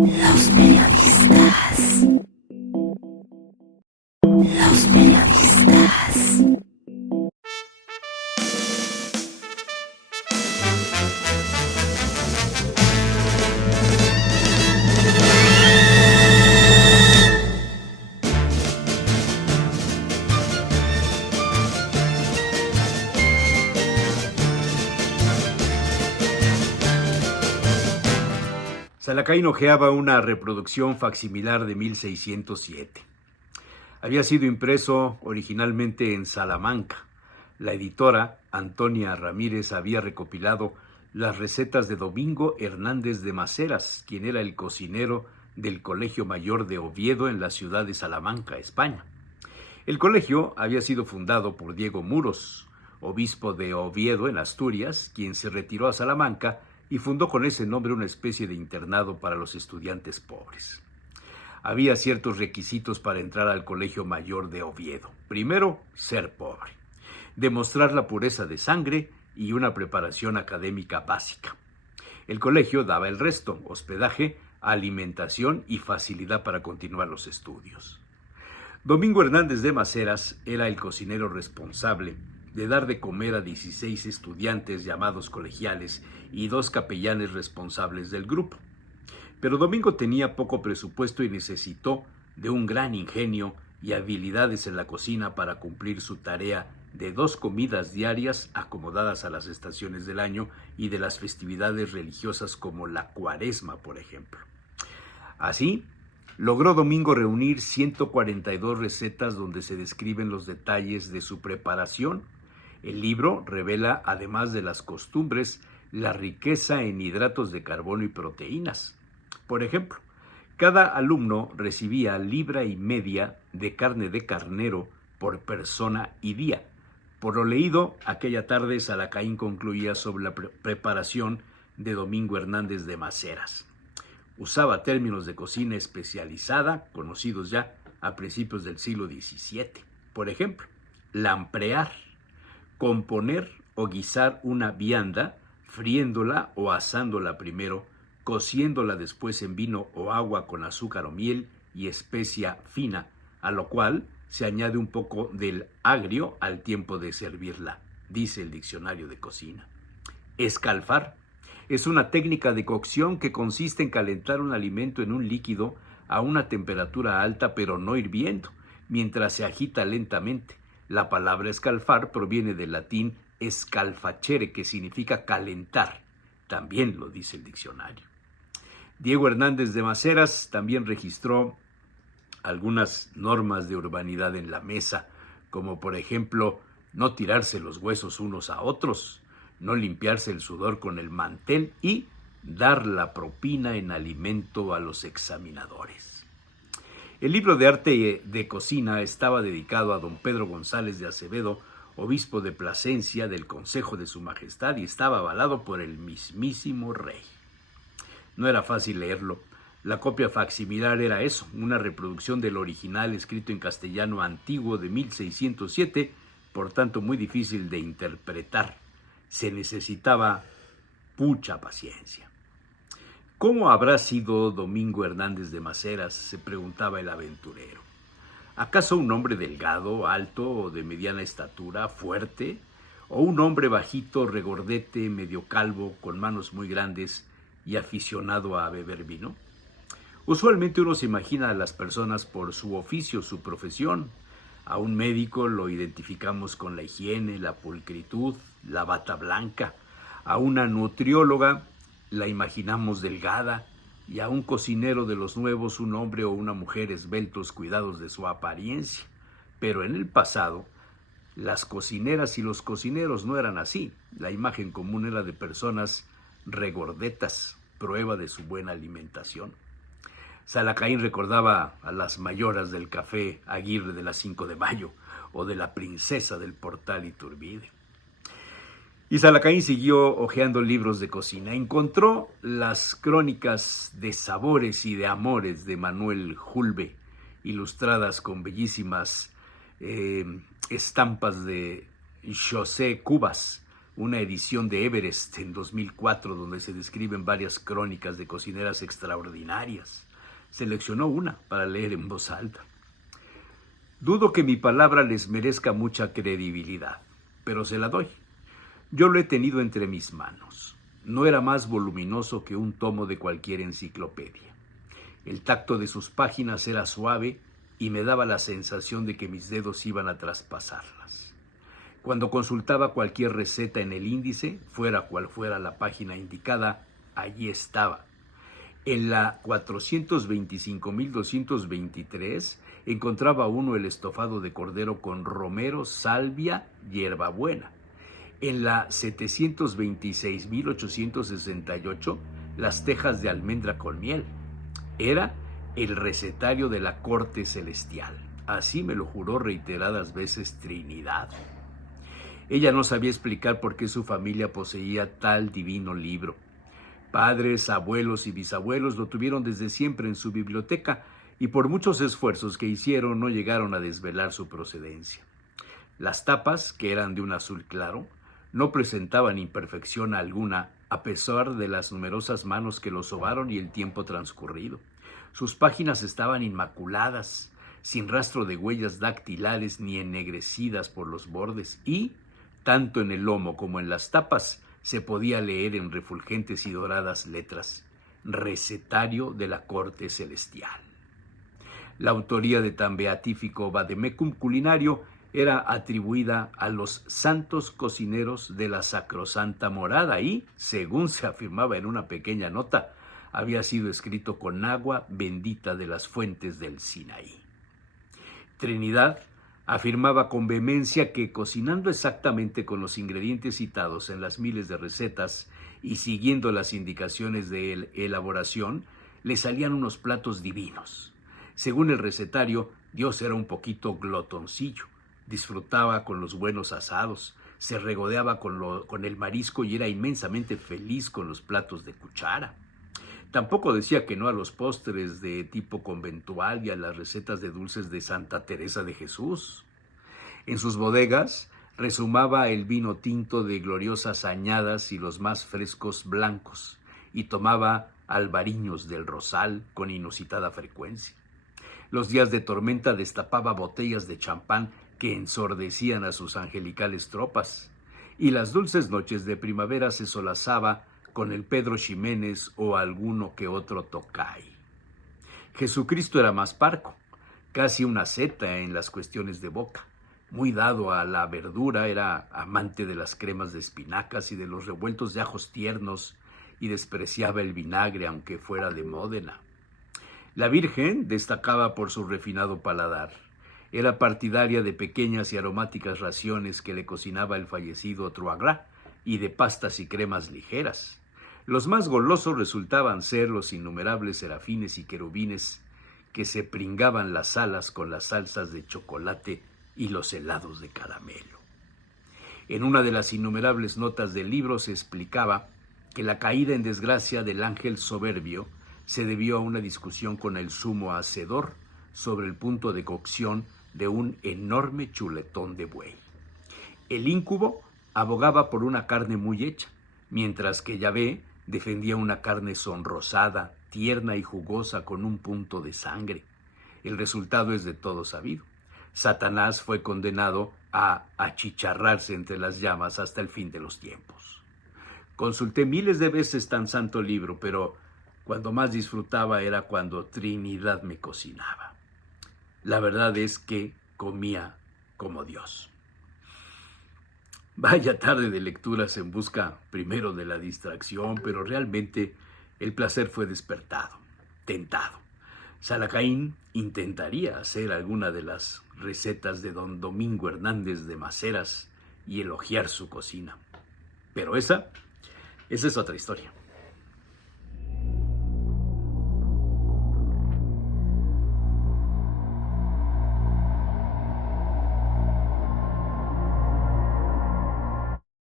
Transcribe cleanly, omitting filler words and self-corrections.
Los periodistas. Los periodistas. Salacaín hojeaba una reproducción facsimilar de 1607. Había sido impreso originalmente en Salamanca. La editora, Antonia Ramírez, había recopilado las recetas de Domingo Hernández de Maseras, quien era el cocinero del Colegio Mayor de Oviedo en la ciudad de Salamanca, España. El colegio había sido fundado por Diego Muros, obispo de Oviedo en Asturias, quien se retiró a Salamanca y fundó con ese nombre una especie de internado para los estudiantes pobres. Había ciertos requisitos para entrar al Colegio Mayor de Oviedo. Primero, ser pobre, demostrar la pureza de sangre y una preparación académica básica. El colegio daba el resto: hospedaje, alimentación y facilidad para continuar los estudios. Domingo Hernández de Maseras era el cocinero responsable de dar de comer a 16 estudiantes llamados colegiales y 2 capellanes responsables del grupo. Pero Domingo tenía poco presupuesto y necesitó de un gran ingenio y habilidades en la cocina para cumplir su tarea de 2 comidas diarias acomodadas a las estaciones del año y de las festividades religiosas como la Cuaresma, por ejemplo. Así, logró Domingo reunir 142 recetas donde se describen los detalles de su preparación. El libro revela, además de las costumbres, la riqueza en hidratos de carbono y proteínas. Por ejemplo, cada alumno recibía 1,5 libras de carne de carnero por persona y día. Por lo leído, aquella tarde Salacaín concluía sobre la preparación de Domingo Hernández de Maseras. Usaba términos de cocina especializada, conocidos ya a principios del siglo XVII. Por ejemplo, lamprear, componer o guisar una vianda, friéndola o asándola primero, cociéndola después en vino o agua con azúcar o miel y especia fina, a lo cual se añade un poco del agrio al tiempo de servirla, dice el diccionario de cocina. Escalfar es una técnica de cocción que consiste en calentar un alimento en un líquido a una temperatura alta pero no hirviendo, mientras se agita lentamente. La palabra escalfar proviene del latín escalfachere, que significa calentar. También lo dice el diccionario. Diego Hernández de Maseras también registró algunas normas de urbanidad en la mesa, como por ejemplo, no tirarse los huesos unos a otros, no limpiarse el sudor con el mantel y dar la propina en alimento a los examinadores. El libro de arte de cocina estaba dedicado a don Pedro González de Acevedo, obispo de Plasencia del Consejo de Su Majestad, y estaba avalado por el mismísimo rey. No era fácil leerlo. La copia facsimilar era eso, una reproducción del original escrito en castellano antiguo de 1607, por tanto muy difícil de interpretar. Se necesitaba mucha paciencia. ¿Cómo habrá sido Domingo Hernández de Maseras?, se preguntaba el aventurero. ¿Acaso un hombre delgado, alto o de mediana estatura, fuerte? ¿O un hombre bajito, regordete, medio calvo, con manos muy grandes y aficionado a beber vino? Usualmente uno se imagina a las personas por su oficio, su profesión. A un médico lo identificamos con la higiene, la pulcritud, la bata blanca. A una nutrióloga la imaginamos delgada, y a un cocinero de los nuevos, un hombre o una mujer esbeltos, cuidados de su apariencia. Pero en el pasado, las cocineras y los cocineros no eran así. La imagen común era de personas regordetas, prueba de su buena alimentación. Salacaín recordaba a las mayoras del café Aguirre de la 5 de Mayo o de la princesa del Portal Iturbide. Y Salacaín siguió hojeando libros de cocina. Encontró las crónicas de sabores y de amores de Manuel Julbe, ilustradas con bellísimas estampas de José Cubas, una edición de Everest en 2004 donde se describen varias crónicas de cocineras extraordinarias. Seleccionó una para leer en voz alta. Dudo que mi palabra les merezca mucha credibilidad, pero se la doy. Yo lo he tenido entre mis manos. No era más voluminoso que un tomo de cualquier enciclopedia. El tacto de sus páginas era suave y me daba la sensación de que mis dedos iban a traspasarlas. Cuando consultaba cualquier receta en el índice, fuera cual fuera la página indicada, allí estaba. En la 425.223 encontraba uno el estofado de cordero con romero, salvia, hierbabuena. En la 726.868, las tejas de almendra con miel. Era el recetario de la corte celestial. Así me lo juró reiteradas veces Trinidad. Ella no sabía explicar por qué su familia poseía tal divino libro. Padres, abuelos y bisabuelos lo tuvieron desde siempre en su biblioteca y por muchos esfuerzos que hicieron no llegaron a desvelar su procedencia. Las tapas, que eran de un azul claro, no presentaban imperfección alguna a pesar de las numerosas manos que los sobaron y el tiempo transcurrido. Sus páginas estaban inmaculadas, sin rastro de huellas dactilares ni ennegrecidas por los bordes y, tanto en el lomo como en las tapas, se podía leer en refulgentes y doradas letras: recetario de la corte celestial. La autoría de tan beatífico vademecum culinario era atribuida a los santos cocineros de la sacrosanta morada y, según se afirmaba en una pequeña nota, había sido escrito con agua bendita de las fuentes del Sinaí. Trinidad afirmaba con vehemencia que, cocinando exactamente con los ingredientes citados en las miles de recetas y siguiendo las indicaciones de elaboración, le salían unos platos divinos. Según el recetario, Dios era un poquito glotoncillo, disfrutaba con los buenos asados, se regodeaba con el marisco y era inmensamente feliz con los platos de cuchara. Tampoco decía que no a los postres de tipo conventual y a las recetas de dulces de Santa Teresa de Jesús. En sus bodegas rezumaba el vino tinto de gloriosas añadas y los más frescos blancos, y tomaba albariños del Rosal con inusitada frecuencia. Los días de tormenta destapaba botellas de champán que ensordecían a sus angelicales tropas, y las dulces noches de primavera se solazaba con el Pedro Ximénez o alguno que otro tocay. Jesucristo era más parco, casi una asceta en las cuestiones de boca. Muy dado a la verdura, era amante de las cremas de espinacas y de los revueltos de ajos tiernos y despreciaba el vinagre aunque fuera de Módena. La Virgen destacaba por su refinado paladar. Era partidaria de pequeñas y aromáticas raciones que le cocinaba el fallecido Troagras y de pastas y cremas ligeras. Los más golosos resultaban ser los innumerables serafines y querubines que se pringaban las alas con las salsas de chocolate y los helados de caramelo. En una de las innumerables notas del libro se explicaba que la caída en desgracia del ángel soberbio se debió a una discusión con el sumo hacedor sobre el punto de cocción de un enorme chuletón de buey. El íncubo abogaba por una carne muy hecha, mientras que Yahvé defendía una carne sonrosada, tierna y jugosa con un punto de sangre. El resultado es de todo sabido. Satanás fue condenado a achicharrarse entre las llamas hasta el fin de los tiempos. Consulté miles de veces tan santo libro, pero cuando más disfrutaba era cuando Trinidad me cocinaba. La verdad es que comía como Dios. Vaya tarde de lecturas en busca primero de la distracción, pero realmente el placer fue despertado, tentado. Salacaín intentaría hacer alguna de las recetas de don Domingo Hernández de Maceras y elogiar su cocina. Pero esa es otra historia.